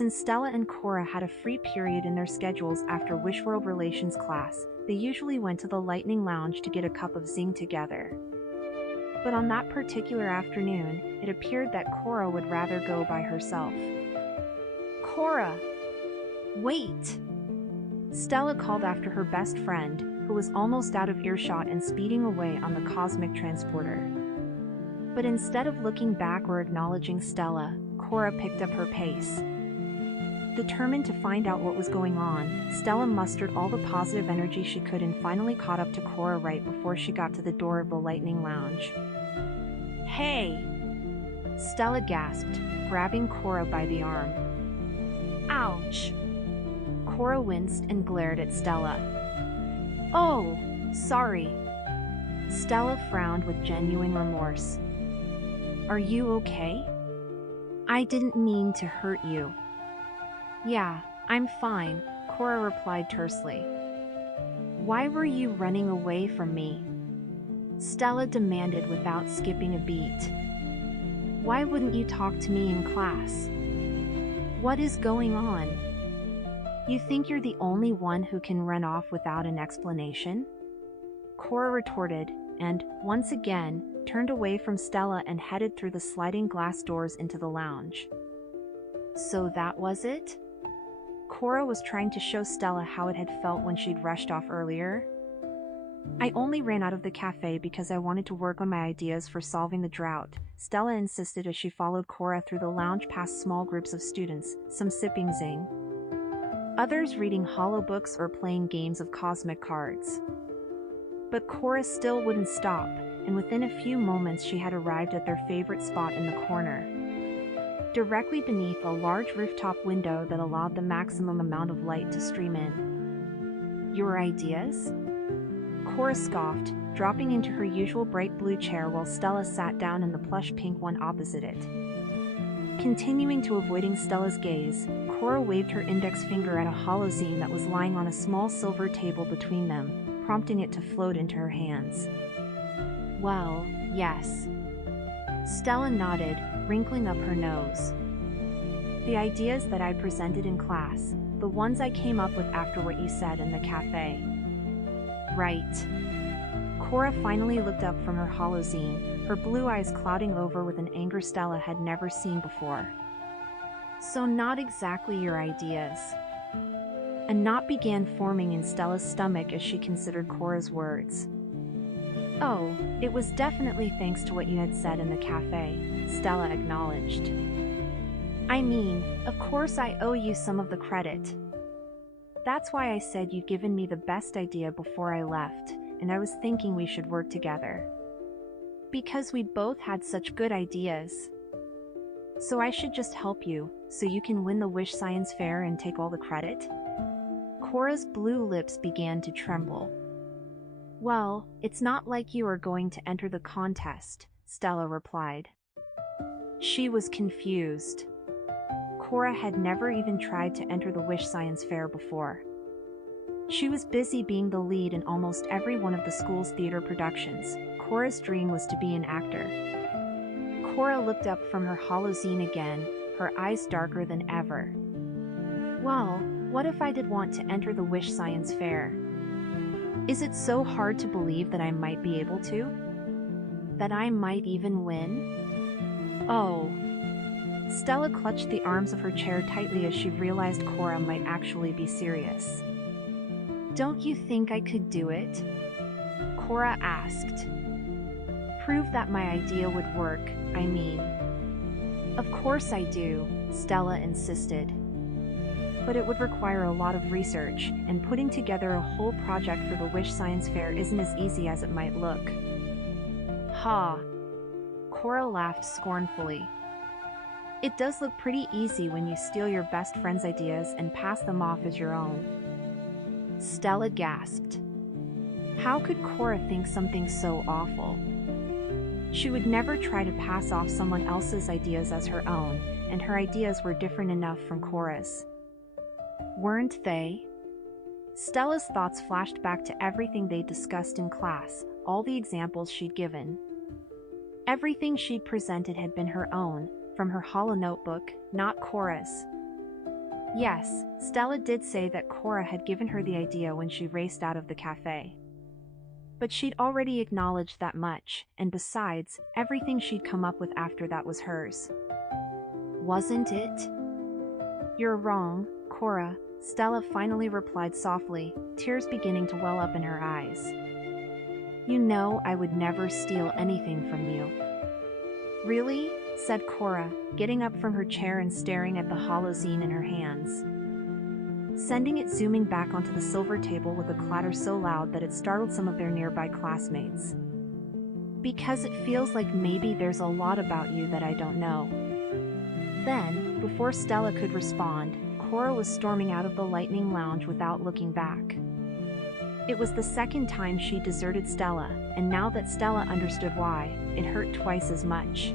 Since Stella and Cora had a free period in their schedules after Wishworld Relations class, they usually went to the Lightning Lounge to get a cup of zing together. But on that particular afternoon, it appeared that Cora would rather go by herself. "Cora! Wait!" Stella called after her best friend, who was almost out of earshot and speeding away on the cosmic transporter. But instead of looking back or acknowledging Stella, Cora picked up her pace. Determined to find out what was going on, Stella mustered all the positive energy she could and finally caught up to Cora right before she got to the door of the Lightning Lounge. "Hey!" Stella gasped, grabbing Cora by the arm. "Ouch!" Cora winced and glared at Stella. "Oh, sorry." Stella frowned with genuine remorse. "Are you okay?" "I didn't mean to hurt you." "Yeah, I'm fine," Cora replied tersely. "Why were you running away from me?" Stella demanded without skipping a beat. "Why wouldn't you talk to me in class? What is going on? You think you're the only one who can run off without an explanation?" Cora retorted, and, once again, turned away from Stella and headed through the sliding glass doors into the lounge. So that was it? Cora was trying to show Stella how it had felt when she'd rushed off earlier. "I only ran out of the cafe because I wanted to work on my ideas for solving the drought," Stella insisted as she followed Cora through the lounge past small groups of students, some sipping zing, others reading hollow books or playing games of cosmic cards. But Cora still wouldn't stop, and within a few moments she had arrived at their favorite spot in the corner, directly beneath a large rooftop window that allowed the maximum amount of light to stream in. "Your ideas?" Cora scoffed, dropping into her usual bright blue chair while Stella sat down in the plush pink one opposite it. Continuing to avoiding Stella's gaze, Cora waved her index finger at a holozine that was lying on a small silver table between them, prompting it to float into her hands. "Well, yes." Stella nodded, wrinkling up her nose. "The ideas that I presented in class, the ones I came up with after what you said in the cafe." "Right." Cora finally looked up from her holozine, her blue eyes clouding over with an anger Stella had never seen before. "So not exactly your ideas." A knot began forming in Stella's stomach as she considered Cora's words. "Oh, it was definitely thanks to what you had said in the cafe," Stella acknowledged. "I mean, of course I owe you some of the credit. That's why I said you'd given me the best idea before I left, and I was thinking we should work together. Because we both had such good ideas. So I should just help you, so you can win the Wish Science Fair and take all the credit?" Cora's blue lips began to tremble. "Well, it's not like you are going to enter the contest," Stella replied. She was confused. Cora had never even tried to enter the Wish Science Fair before. She was busy being the lead in almost every one of the school's theater productions. Cora's dream was to be an actor. Cora looked up from her holozine again, her eyes darker than ever. "Well, what if I did want to enter the Wish Science Fair? Is it so hard to believe that I might be able to? That I might even win?" "Oh." Stella clutched the arms of her chair tightly as she realized Cora might actually be serious. "Don't you think I could do it?" Cora asked. "Prove that my idea would work, I mean." "Of course I do," Stella insisted. "But it would require a lot of research, and putting together a whole project for the Wish Science Fair isn't as easy as it might look." "Ha!" Cora laughed scornfully. "It does look pretty easy when you steal your best friend's ideas and pass them off as your own." Stella gasped. How could Cora think something so awful? She would never try to pass off someone else's ideas as her own, and her ideas were different enough from Cora's. Weren't they? Stella's thoughts flashed back to everything they'd discussed in class, all the examples she'd given. Everything she'd presented had been her own, from her hollow notebook, not Cora's. Yes, Stella did say that Cora had given her the idea when she raced out of the cafe. But she'd already acknowledged that much, and besides, everything she'd come up with after that was hers. Wasn't it? You're wrong, Cora, Stella finally replied softly, tears beginning to well up in her eyes. You know I would never steal anything from you. Really? Said Cora, getting up from her chair and staring at the hollow zine in her hands, sending it zooming back onto the silver table with a clatter so loud that it startled some of their nearby classmates. Because it feels like maybe there's a lot about you that I don't know. Then, before Stella could respond, Cora was storming out of the Lightning Lounge without looking back. It was the second time she deserted Stella, and now that Stella understood why, it hurt twice as much.